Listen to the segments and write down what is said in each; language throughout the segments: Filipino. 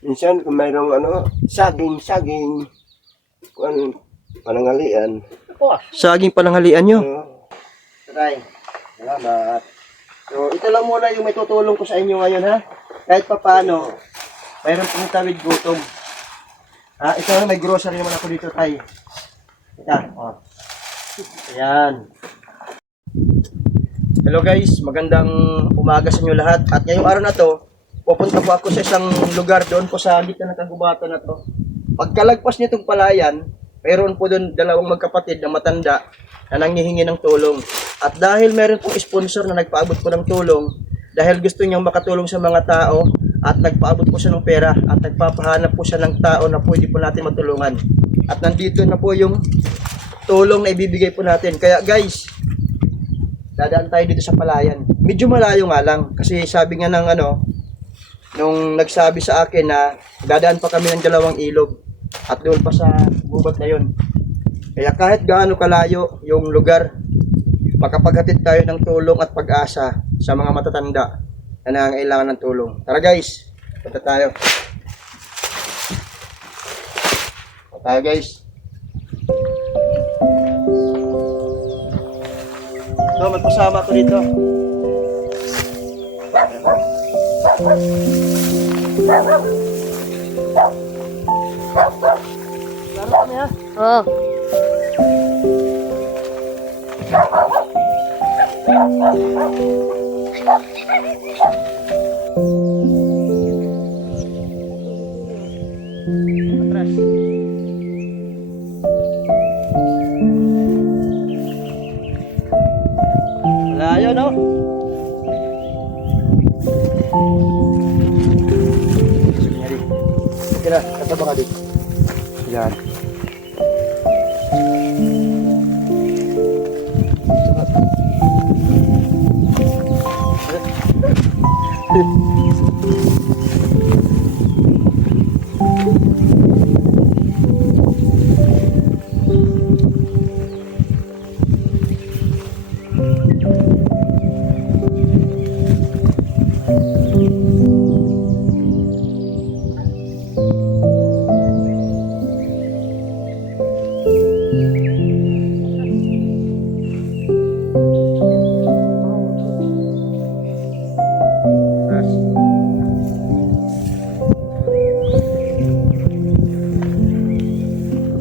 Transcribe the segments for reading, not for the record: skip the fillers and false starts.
Minsan kung mayroong saging, kung panangalian. Saging pananghalian nyo. Try. Salamat. So, ito lang muna yung may tutulong ko sa inyo ngayon, ha? Kahit pa paano, mayroon pong tawid gutom. Ha? Ito may grocery naman ako dito, Tay. Ito. Oh. Ayan. Hello guys, magandang umaga sa inyo lahat. At ngayong araw na to, pupunta po ako sa isang lugar doon po sa gitna ng kagubatan na to. Pagkalagpas nitong palayan, mayroon po doon dalawang magkapatid na matanda na nanghihingi ng tulong. At dahil meron pong sponsor na nagpaabot po ng tulong, dahil gusto niyang makatulong sa mga tao, at nagpaabot po siya ng pera, at nagpapahanap po siya ng tao na pwede po natin matulungan. At nandito na po yung tulong na ibibigay po natin. Kaya guys, dadaan tayo dito sa palayan. Medyo malayo nga lang, kasi sabi nga ng nung nagsabi sa akin na dadaan pa kami ng dalawang ilog at doon pa sa gubat na yun. Kaya kahit gaano kalayo yung lugar, makapaghatid tayo ng tulong at pag-asa sa mga matatanda na nangangailangan ng tulong. Tara guys, punta tayo. Punta tayo guys. So, magpasama ko dito. Laro kami ha? Oo. Atras. Malayo no? Kira, kata bang adik? Yan.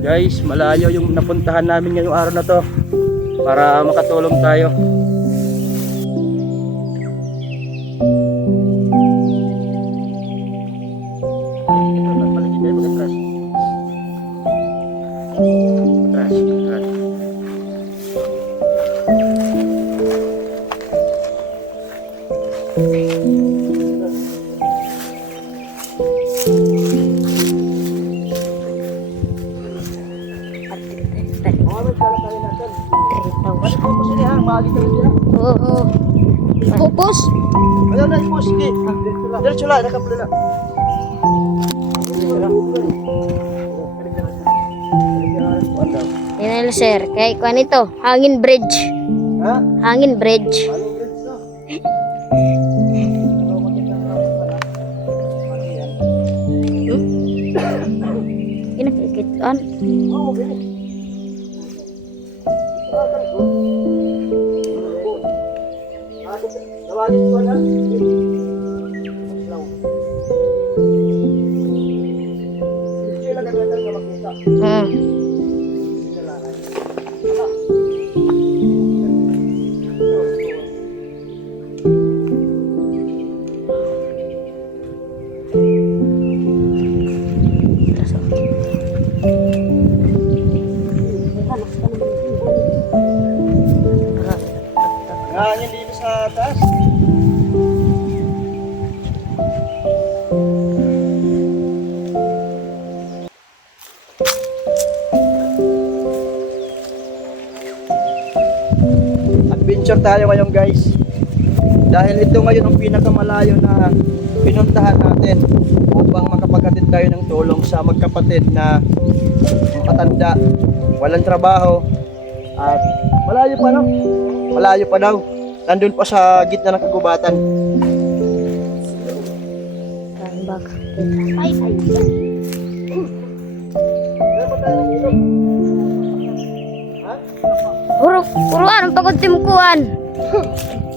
Guys, malayo yung napuntahan namin ngayong araw na to para makatulong tayo. Oo. Pupus? Ayaw na ipos, sige. Diretso lang, nakapula na. Yan na sir. Kaya kuha nito. Hangin bridge. Ha? Hangin bridge. Anong grades na? Kinakikituan. Oo, okay. Tawagin ko na. Sila gagawin na makita. Hangin dito sa taas. Adventure tayo ngayon guys. Dahil ito ngayon ang pinakamalayo na pinuntahan natin upang makapaghatid tayo ng tulong sa magkapatid na matanda, walang trabaho at malayo pa no? Malayo pa daw. Nandun pa sa gitna ng kagubatan. Bag. Puro anong pagod timkuan.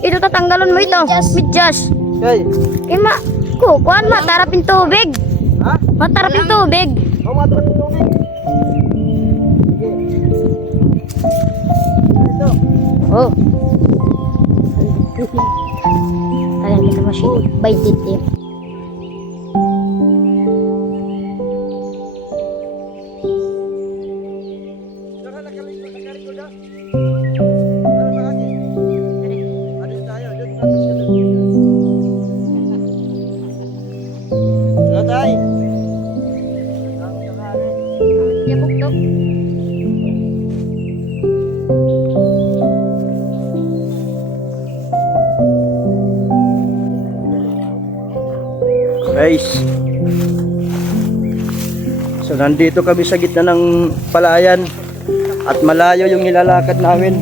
Ito tatanggalon mo ito. Medyas. Okay. Ima, kuan matarapin tubig. Ha? Matarapin tubig. Oh, matras yung tubig. Ito. Oh. Ayan kita machine. By titim. Ya buktok. Guys, so nandito kami sa gitna ng palayan at malayo yung nilalakad namin.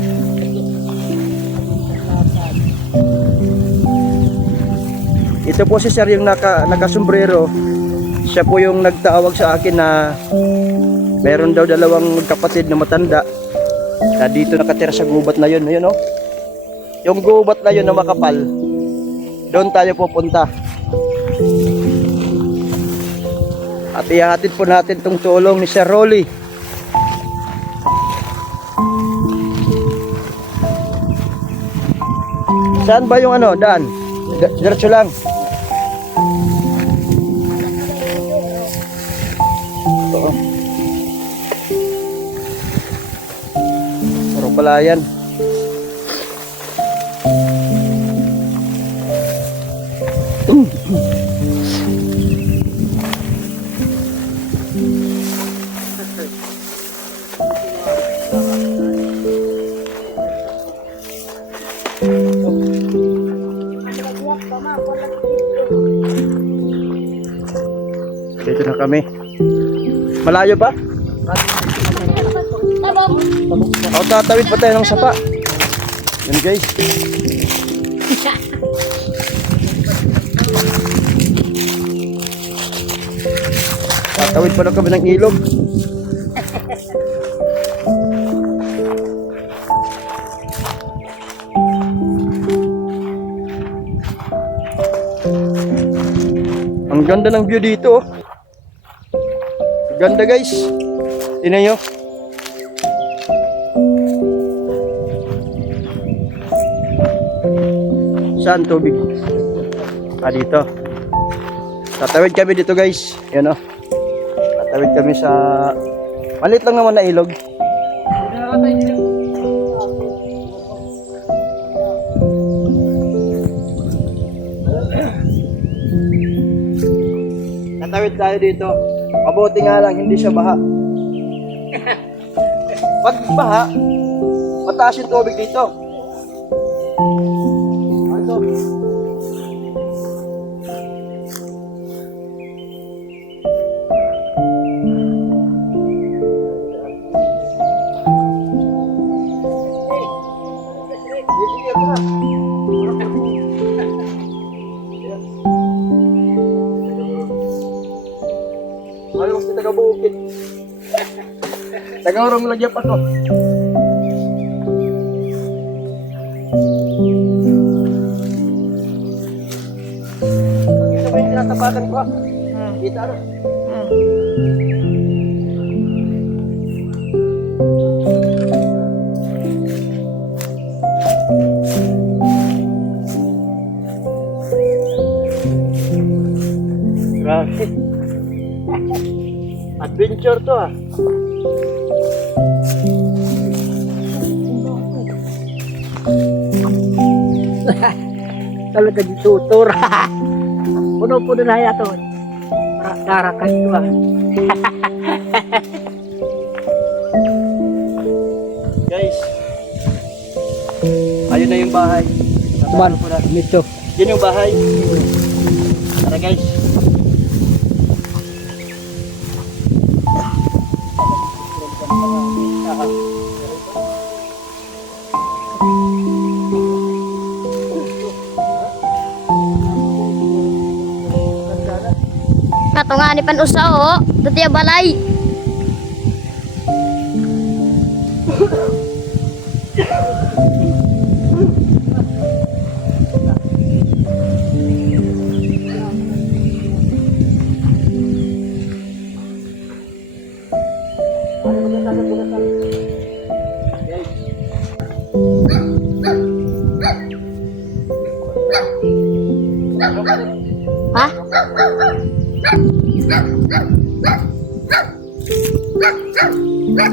Ito po si sir yung nakasombrero. Siya po yung nagtawag sa akin na meron daw dalawang kapatid na matanda na dito nakatira sa gubat na yun. Ayun, oh. Yung gubat na yun na makapal, doon tayo pupunta. At ihahatid po natin tong tulong ni Sir Rolly. Saan ba yung ano, daan? Diretso lang. Oo. Puro palayan. Dito na kami. Malayo pa? O, tatawid pa tayo ng sapa. Yan guys. Tatawid pa na kami ng ilog. Ang ganda ng view dito, oh. Ganda guys. Tingnan nyo. Saan tubig? Ah, dito. Tatawid kami dito guys. Yan, oh. Tatawid kami sa maliit lang naman na ilog. Tatawid tayo dito. Mabuti nga lang, hindi siya baha. Pag baha, mataas yung tubig dito. Ito. Ano mas kita kabukit? Taga-urong lagi pa to. Ito ba yung tinatapatan ko? Kita ano? Grabe. Adventure to, ah. Talaga di tutor. Puno-puno na yato. Karakan ko ah. Guys, ayun na yung bahay. Kuman, nito. Yan yung bahay. Tara guys. Ato nga ni panusa o. Dati balay. Ha?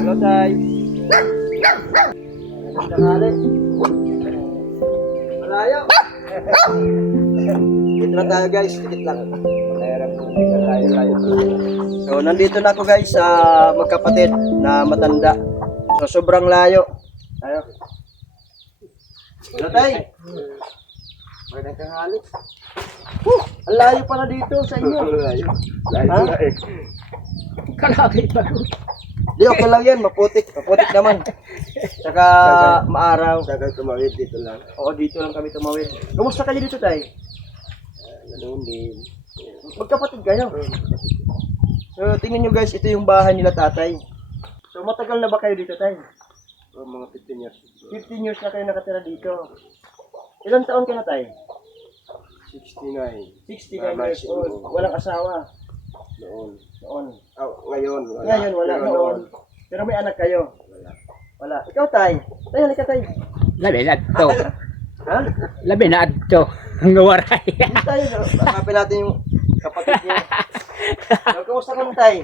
Hello, Tay. Tanghali. Malayo. Dito na tayo guys, dikit lang. Layo. So, nandito na ako guys sa magkapatid na matanda. So, sobrang layo. Tayo. Hello, Tay. Magandang tanghali. Ang layo pala dito sa inyo. Ha? Kalaki pa ko. Di, okay lang yan. Maputik. Maputik naman. Tsaka maaraw. Tagal tumawid dito lang. Oo, dito lang kami tumawid. Kumusta kayo dito, Tay? Ganoon din. Magkapatid kayo. So, tingnan nyo guys, ito yung bahay nila tatay. So, matagal na ba kayo dito, Tay? Mga 15 years. 15 years na kayo nakatira dito. Ilang taon ka na, Tay? 69. 69 years old. Walang asawa. Noon. Noon. Ngayon, wala. Ngayon, wala. Pero Noon. Pero may anak kayo. Wala. Wala. Ikaw, Tay? Tay, halika, Tay. Labi na ato. Ha? Labi na ato. Ang nawaray. Hindi tayo. Nakapin natin yung kapatid niya. So, kumusta ka Tay?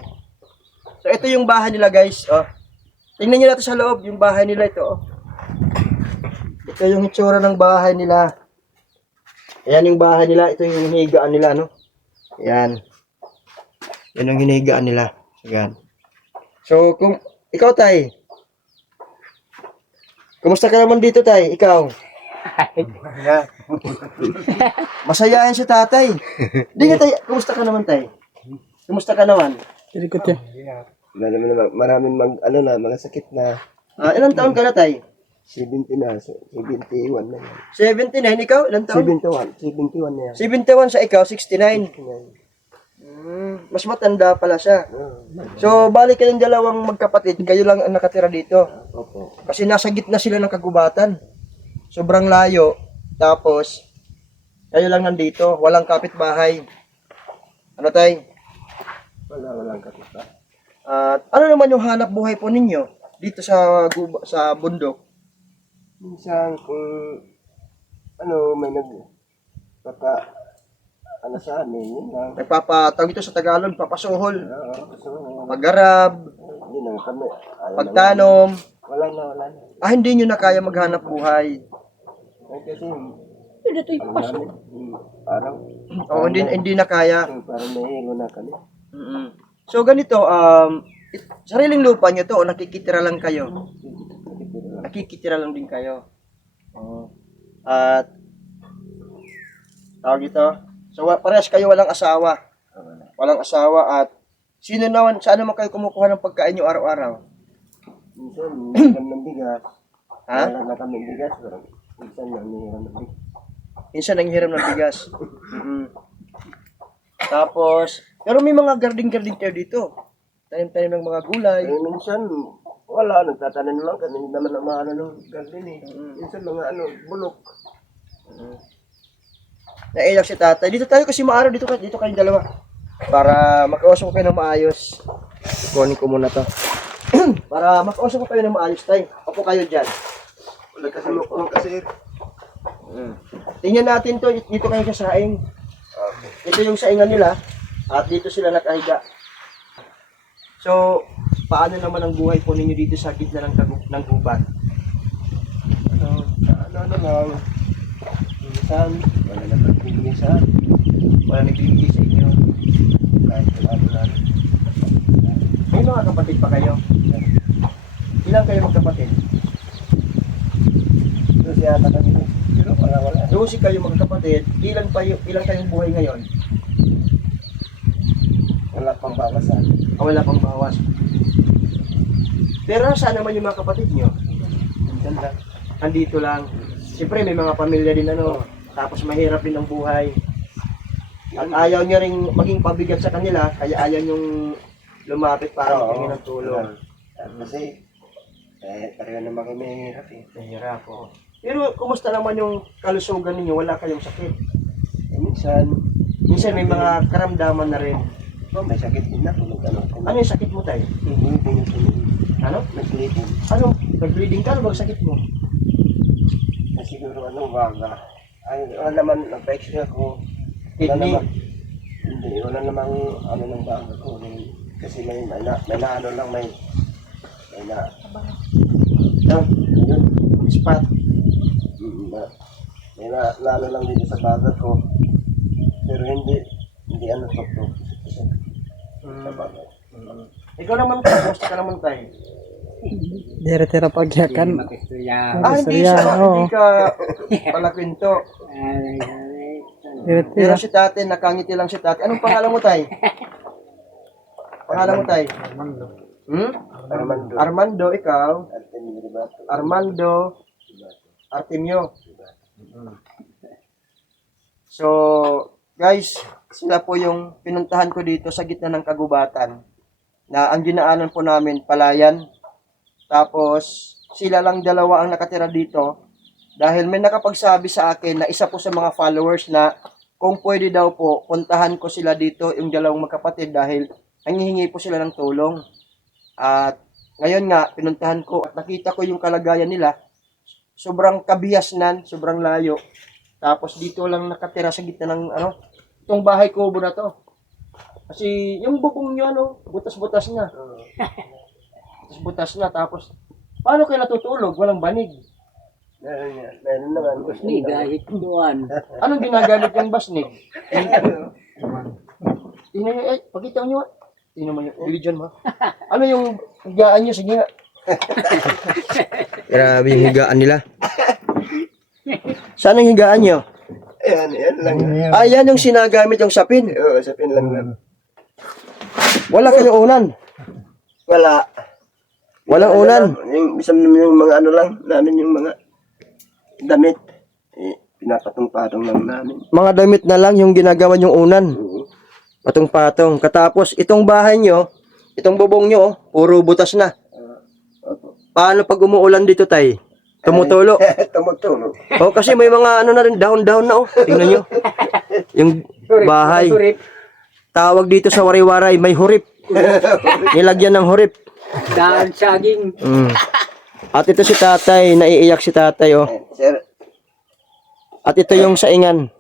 So, ito yung bahay nila, guys. Oh. Tingnan nyo natin sa loob. Yung bahay nila ito. Oh. Ito yung itsura ng bahay nila. Ayan yung bahay nila. Ito yung hinigaan nila, no? Ayan. Yan yung hinigaan nila. Ayan. So, kung ikaw, Tay. Kumusta ka naman dito, Tay? Ikaw? Ayan. Masayahin si tatay. Di nga, Tay. Kumusta ka naman, Tay? Kumusta ka naman? Wala naman, maraming mga sakit na Ilang taon ka na, Tay? 70 na, 71 na yan. 79, ikaw? Ilang taon? 71 na yan. 71 sa ikaw, 69. Mas matanda pala siya. So, balik kayong dalawang magkapatid, kayo lang ang nakatira dito. Opo. Kasi nasa gitna sila ng kagubatan. Sobrang layo. Tapos, kayo lang nandito. Walang kapitbahay. Ano, Tay? Walang kapita. At ano naman yung hanap buhay po ninyo dito sa sa bundok? Minsan kung may sa amin, yun lang. Nagpapatawag ito sa Tagalog, papasuhol, So, paggarab, yun lang kami. pagtanom. Wala na. Hindi nyo na kaya maghanap buhay. Ay, kasi, Dito yung pasok. parang, O hindi na kaya. parang nahilo na kami. So ganito, sariling lupa nyo to o nakikitira lang kayo? Nakikitira lang din kayo. At tawag ito. So parehas kayo walang asawa. Walang asawa at saan naman kayo kumukuha ng pagkain nyo araw-araw? Minsan, nahiram ng bigas. Ha? Wala na kami bigas. Minsan, nahiram ng bigas. Minsan nanghiram ng bigas. Tapos, pero may mga garden kayo dito. Tanim-tanim ng mga gulay. Eh, minsan, wala. Nagtatanim lang. Hindi naman ang mga ng garden eh. Minsan, mga bulok. Naiyak si tatay. Dito tayo kasi maaraw. Dito kayong dalawa. Para makausap ko kayo ng maayos. Kunin ko muna to. Para makausap ko kayo ng maayos, tay. Opo kayo dyan. Wala kasi mo kasi. Tingnan natin to. Dito kayo sa saing. Ito yung saingan nila. At dito sila nakahiga. So, paano naman ang buhay po ninyo dito sa gitna ng gubat? Ano lang. Minsan, wala na nagbibigay sa Wala nagbibigay sa inyo. kahit ano lang. May mga kapatid pa kayo? Ilan kayo magkapatid? Ito siya ata kami. Pero wala. Dosi kayo magkapatid. Ilan kayong buhay ngayon? Wala pang bawasan. Wala pang bawas. Pero saan naman yung mga kapatid nyo? Minsan lang. Andito lang. Siyempre may mga pamilya din tapos mahirap din ang buhay. At ayaw niya ring maging pabigat sa kanila, kaya ayaw niyong lumapit para maghingi ng tulong. Kasi, pareho naman kami hirap eh. Mahirap po. Pero kumusta naman yung kalusugan ninyo? Wala kayong sakit? Minsan, Minsan may mga karamdaman na rin. may sakit din ako. Ano yung sakit mo tayo? Ano? Nag-bleeding. Ano? Nag-bleeding ka? Ano bang sakit mo? Siguro baga. Ay, wala naman, nag-x-ray ako. Wala Kidney? naman. Hindi, wala namang ng baga ko. Kasi may na ano lang, may na. Yun. Spot? May na ano lang dito sa baga ko. Pero hindi ano tok-tok. Sa baga. Ikaw naman tayo. Kumusta ka naman tayo? Dire-tira pagyakan. Hindi ka pala kwento. Dire-tira. Pero si tate, nakangiti lang si tate. Anong pangalan mo tay? Pangalan mo tay? Armando. Armando, ikaw? Armando Artemio. So, guys, sila po yung pinuntahan ko dito sa gitna ng kagubatan. Na ang dinaanan po namin, palayan. Tapos, sila lang dalawa ang nakatira dito. Dahil may nakapagsabi sa akin na isa po sa mga followers na kung pwede daw po, puntahan ko sila dito, yung dalawang magkapatid, dahil nangihingi po sila ng tulong. At ngayon nga, pinuntahan ko at nakita ko yung kalagayan nila. Sobrang kabiasnan, sobrang layo. Tapos dito lang nakatira sa gitna ng itong bahay kubo na to. Kasi yung bubong nyo, butas-butas na. Butas-butas na. Tapos, paano kayo natutulog? Walang banig. Meron naman. Ni gahit doan. Anong ginagamit yung basnig? Tingnan nyo, pakita nyo. Tingnan mo yung religion mo. Ano yung higaan nyo? Sige nga. Grabe yung higaan nila. Saan ang higaan nyo? Yan lang. Yan yung sinagamit yung sapin. Oo, sa Finland lang. Wala kayong unan. Wala. Walang unan. Yung mga ano lang namin, yung mga damit. Pinapatong-patong lang namin. Mga damit na lang yung ginagawa yung unan. Patong-patong. Katapos, itong bahay nyo, itong bubong nyo, puro butas na. Paano pag umuulan dito, tay? Tumutulo. Tumutulo. Kasi may mga na rin, down na, Tingnan nyo. Yung bahay. Tawag dito sa wari-waray, may hurip. Nilagyan ng hurip. Daan saging. At ito si tatay, naiiyak si tatay, Sir, At ito yung saingan.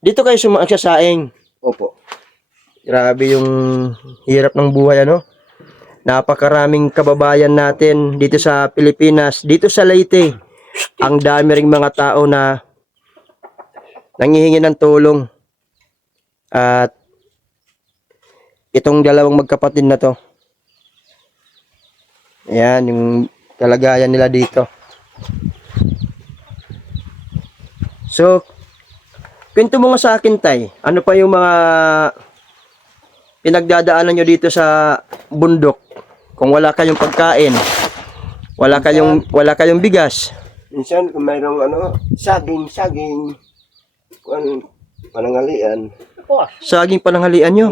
Dito kayo magsasaing. opo. Grabe yung hirap ng buhay, Napakaraming kababayan natin dito sa Pilipinas, dito sa Leyte. Ang dami ring mga tao na nanghihingi ng tulong. At itong dalawang magkapatid na to. Ayan, yung kalagayan nila dito. So, kwento mo nga sa akin, tay. Ano pa yung mga pinagdadaanan nyo dito sa bundok? Kung wala kayong pagkain, wala kayong bigas. Minsan kung mayroong saging, panangalian. Saging pananghalian nyo.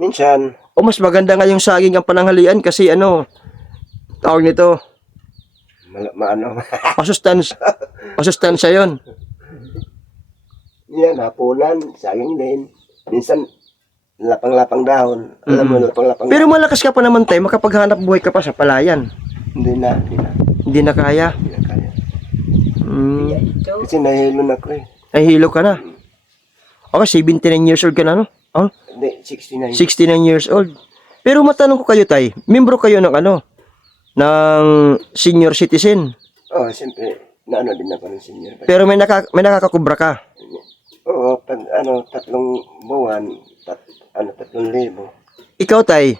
Minsan, O mas maganda nga yung saging ang pananghalian kasi tawag nito, masustansya yun. yan, hapunan, saging din. Minsan, lapang-lapang dahon. Alam mo, lapang-lapang Pero malakas ka pa naman, tay, makapaghanap buhay ka pa sa palayan. Hindi na. Hindi na kaya. Hindi na kaya. Ito. Kasi nahilo na ko eh. Nahihilo ka na. Okay, 79 years old ka na, Hindi, 69. 69 years old. Pero matanong ko kayo, tay, membro kayo ng ng senior citizen. Siyempre, din ako ng senior. Pero may nakakakubra ka. Oo, pag 3 buwan, 3,000. Ikaw, tay,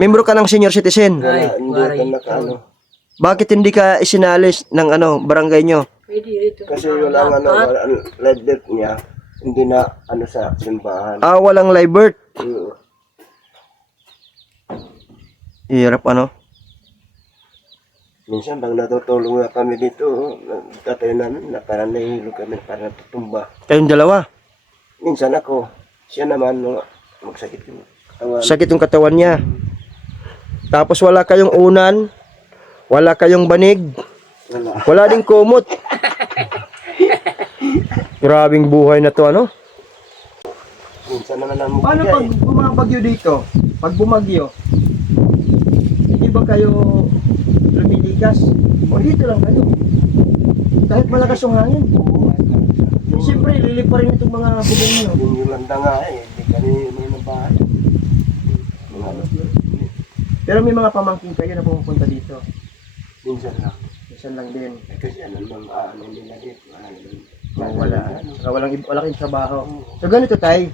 membro ka ng senior citizen. Wala, hindi ka Bakit hindi ka isinalis ng barangay nyo? Pwede rito. kasi walang red belt niya, hindi na sa simbahan. Walang live birth. Oo. Hirap, Minsan pag natutulong na kami dito, tatay namin na parang nahihilo kami, parang natutumba. Kayong dalawa. Minsan ako, siya naman magsakit yung katawan. Sakit yung katawan niya. Tapos wala kayong unan, wala kayong banig, Wala. wala ding kumot. Grabing buhay na to, ano? Minsan naman ang Paano pag bumabagyo dito? Pag bumagyo, hindi ba kayo lumilikas? O dito lang kayo? Kahit malakas yung hangin. Siyempre, lilip pa rin itong mga bubong nyo. Yung landa nga hindi kami may nabahay. Pero may mga pamangkin kayo na pumupunta dito. Minsan lang. Minsan lang din. Kasi ano naman, ano nila dito. Wala. Saka wala kayong trabaho. So ganito tay.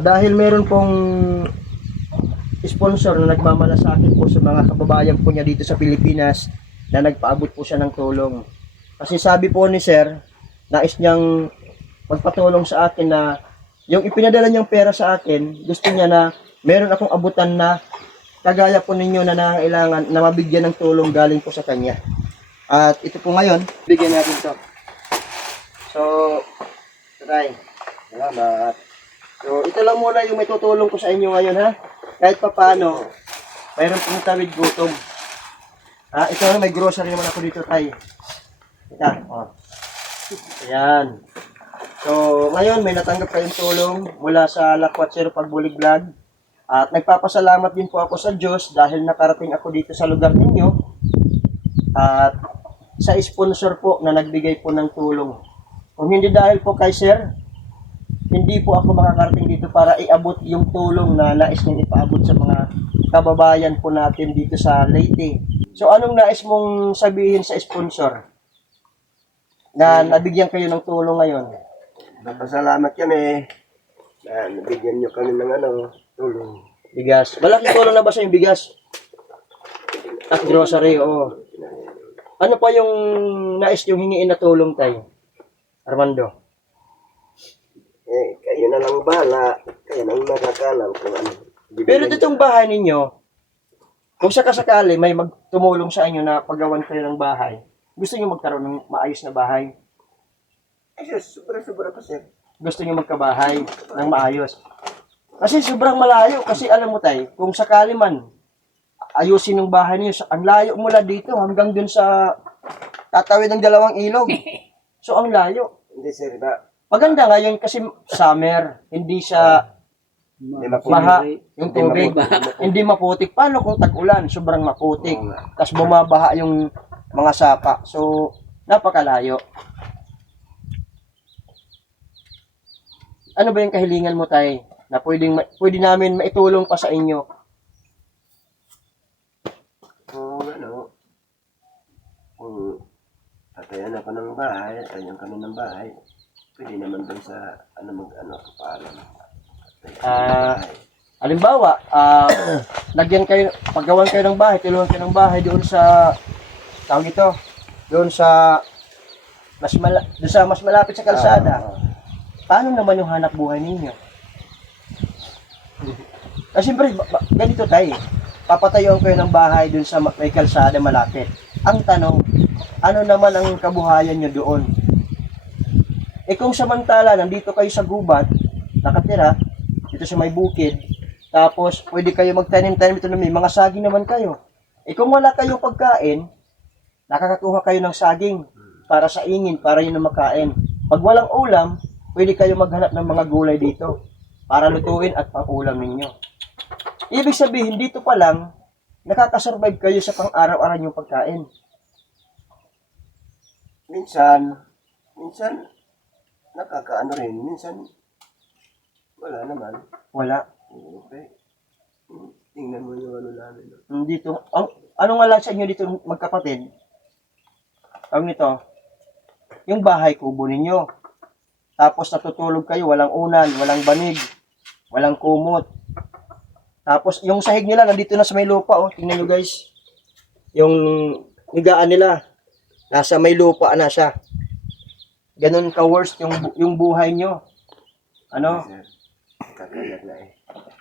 Dahil meron pong sponsor na nagmamalasakit po sa mga kababayan po niya dito sa Pilipinas na nagpaabot po siya ng tulong. Kasi sabi po ni Sir, nais niyang magpatulong sa akin na yung ipinadala niyang pera sa akin, gusto niya na meron akong abutan na kagaya po ninyo na nangangailangan na mabigyan ng tulong galing po sa kanya. At ito po ngayon, bigyan natin to. So, try. Salamat. So, ito lang muna yung may tutulong ko sa inyo ngayon ha. Kahit pa paano, mayroon pong tawid gutom. Ito na, may grocery naman ako dito tayo. Ito, oh. Ayan. So, ngayon may natanggap kayong tulong mula sa Lakwatsero Pagbulig Vlog. At nagpapasalamat din po ako sa Diyos dahil nakarating ako dito sa lugar ninyo. At sa sponsor po na nagbigay po ng tulong. Kung hindi dahil po kay Sir, hindi po ako makakarating dito para iabot yung tulong na nais niyang ipaabot sa mga kababayan po natin dito sa Leyte. So anong nais mong sabihin sa sponsor na nabigyan kayo ng tulong ngayon? Napasalamat kami na nabigyan nyo kami ng tulong. Bigas. Malaking tulong na ba sa yung bigas? At grocery, oo. Ano pa yung nais yung hingiin na tulong tayo? Armando? Kayo na lang bahala. Kayo nang nakakalam kung ano. Pero ditong bahay ninyo, kung sakasakali may magtumulong sa inyo na paggawan kayo ng bahay, gusto niyo magkaroon ng maayos na bahay? Sobra-sobra pa sir. Gusto niyo magkabahay ng maayos? Kasi sobrang malayo. Kasi alam mo tayo, kung sakali man ayusin ng bahay niyo, ang layo mula dito hanggang dun sa tatawid ng 2 ilog. So ang layo. Hindi sir, Maganda ngayon kasi summer, hindi siya baha yung tubig. Hindi maputik. Paano kung tag-ulan? Sobrang maputik. Tapos bumabaha yung mga sapa. So, napakalayo. Ano ba yung kahilingan mo tayo na pwede namin maitulong pa sa inyo? Kung tatayan ako ng bahay, tayan kami ng bahay, pwede naman doon sa kapalan. Halimbawa, lagyan kayo, paggawan kayo ng bahay, tulungan kayo ng bahay doon sa, tawag ito, doon sa mas malapit sa kalsada. Paano naman yung hanap buhay ninyo? Kasi siyempre, ganito tayo. Papatayuan kayo ng bahay doon sa may kalsada malapit. Ang tanong, ano naman ang kabuhayan nyo doon? Kung samantala, nandito kayo sa gubat, nakatira, dito sa may bukid, tapos pwede kayo magtanim-tanim ito na may mga saging naman kayo. Kung wala kayong pagkain, nakakakuha kayo ng saging para sa ingin, para yun na makain. Pag walang ulam, pwede kayo maghanap ng mga gulay dito para lutuin at pang-ulam ninyo. Ibig sabihin, dito pa lang, nakakasurvive kayo sa pang-araw-araw yung pagkain. Minsan, nakakaano rin. Minsan, wala naman. Wala. Okay. Tingnan mo yung namin. Dito, ano nga lang sa inyo dito magkapatid? Ang nito, yung bahay kubo ninyo. Tapos natutulog kayo, walang unan, walang banig, walang kumot. Tapos yung sahig nila nandito na sa may lupa, oh. Tingnan nyo guys. Yung higaan nila nasa may lupa na siya. Ganun ka-worst yung buhay nyo. Ano? Kakayat na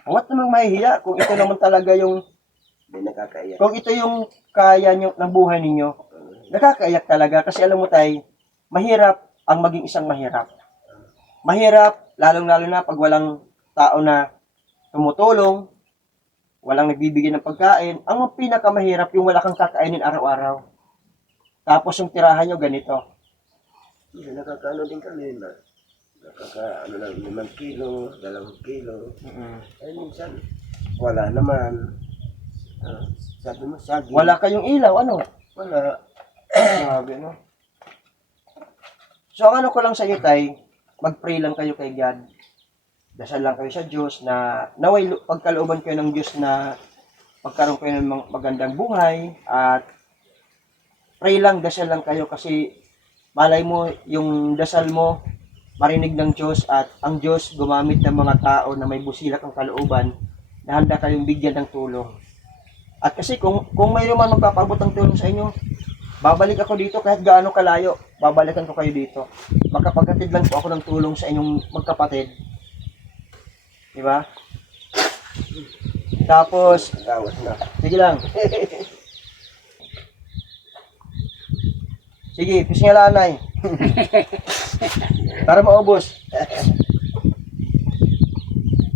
Huwag namang mahihiya kung ito naman talaga yung Hindi nakakaiyak. Kung ito yung kaya nyo ng buhay ninyo, nakakaiyak talaga. Kasi alam mo tay, mahirap ang maging isang mahirap. Mahirap, lalong-lalo na pag walang tao na tumutulong, walang nagbibigay ng pagkain. Ang pinakamahirap yung wala kang kakainin araw-araw. Tapos yung tirahan nyo ganito. Hindi, nakakaano din kami na. Nakakaano lang, 5 kilo, 2 kilo. Ay, minsan, wala naman. Sabi mo, saging. Wala kayong ilaw, ano? Wala. Grabe, no? So, ang ano ko lang sa iyo, tay, mag-pray lang kayo kay God. Dasal lang kayo sa Diyos na naway pagkalooban kayo ng Diyos na magkaroon kayo ng magandang buhay at pray lang, dasal lang kayo kasi malay mo yung dasal mo marinig ng Diyos at ang Diyos gumamit ng mga tao na may busilak ang kalooban na handa kayong bigyan ng tulong. At kasi kung mayroon man magpapabot ng tulong sa inyo, babalik ako dito kahit gaano kalayo, babalikan ko kayo dito. Makapaghatid lang po ako ng tulong sa inyong magkapatid. Di ba? Tapos, Gawas na. sige lang. Sige, pising nga lanay. Para maubos.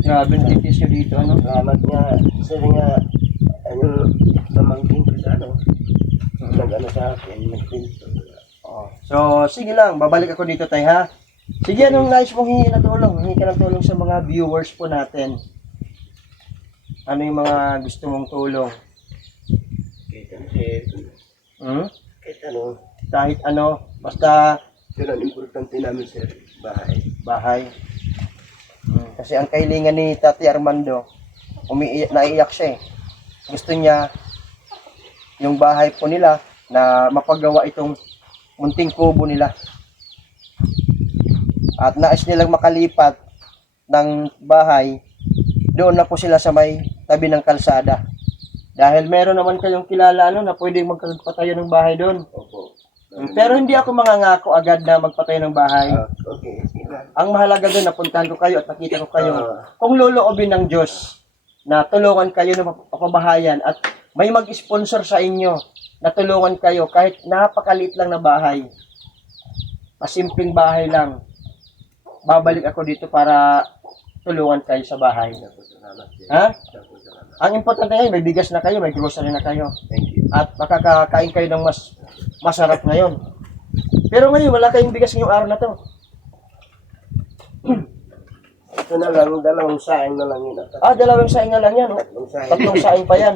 Grabe, titis nyo dito, ano? Salamat nga. Sir nga, ano, pamangkin ko sa ano. Nag-ano sa akin, nagpinto. Oh. So, sige lang, babalik ako dito tayo, ha? Sige, anong nais mong hingi na tulong? Hingi ka ng tulong sa mga viewers po natin. Ano yung mga gusto mong tulong? Kahit ano, sir. Hmm? Kahit ano. Kahit ano, basta Pero ang importante namin, sir, bahay. bahay. Kasi ang kahilingan ni Tati Armando, naiiyak siya eh. Gusto niya yung bahay po nila na mapagawa itong munting kubo nila. At nais nilang makalipat ng bahay, doon na po sila sa may tabi ng kalsada. Dahil meron naman kayong kilala ano, na pwedeng magpatayo ng bahay doon. Opo. Pero hindi ako mangangako agad na magpatayo ng bahay. Okay. Ang mahalaga doon, napuntahan ko kayo at nakita ko kayo. Kung loloobin ng Diyos na tulungan kayo ng papabahayan at may mag-sponsor sa inyo na tulungan kayo kahit napakaliit lang na bahay, masimpleng bahay lang, babalik ako dito para tulungan kayo sa bahay. Ha? Ang importante ngayon, may bigas na kayo, may grocery na kayo. Thank you. At makakakain kayo ng mas masarap ngayon. Pero ngayon, wala kayong bigas ngayong araw na to. Ito na lang, 2 saing na lang yun. Ah, 2 saing na lang yan. Oh. 3 saing. 3 saing pa yan.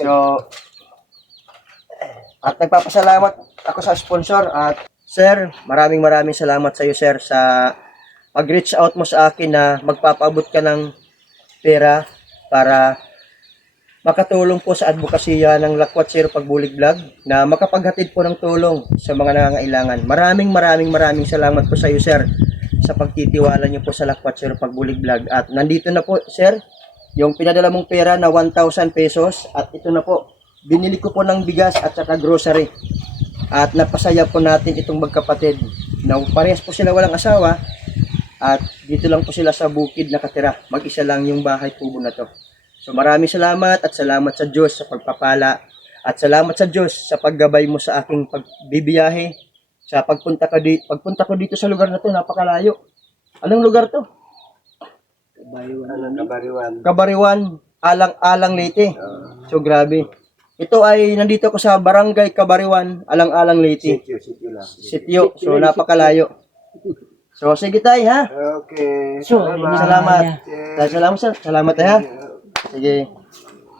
So, at nagpapasalamat ako sa sponsor at sir, maraming salamat sa iyo sir sa pag-reach out mo sa akin na magpapaabot ka ng pera para makatulong po sa advokasya ng Lakwat Zero Pagbulig Vlog na makapaghatid po ng tulong sa mga nangangailangan. Maraming salamat po sa iyo sir sa pagtitiwala niyo po sa Lakwat Zero Pagbulig Vlog. At nandito na po sir yung pinadala mong pera na 1,000 pesos at ito na po, binili ko po ng bigas at saka grocery. At napasaya po natin itong magkapatid na parehas po sila walang asawa at dito lang po sila sa bukid nakatira. Mag-isa lang yung bahay kubo na to. So maraming salamat at salamat sa Diyos sa pagpapala at salamat sa Diyos sa paggabay mo sa aking pagbibiyahe sa pagpunta ko dito sa lugar na to, napakalayo. Anong lugar to? Kabariwan. Kabariwan, Alang-Alang Leyte. So grabe. Ito ay nandito ko sa Barangay Kabariwan, Alang-Alang Leyte. Sityo lang. Sityo. So napakalayo. So sige tayo ha. Okay. So, Salamat. Salamat sir. Salamat ha. Sige.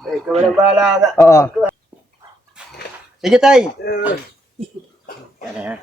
Ikaw na bahala nga. Oo. Sige tay. Yan ha.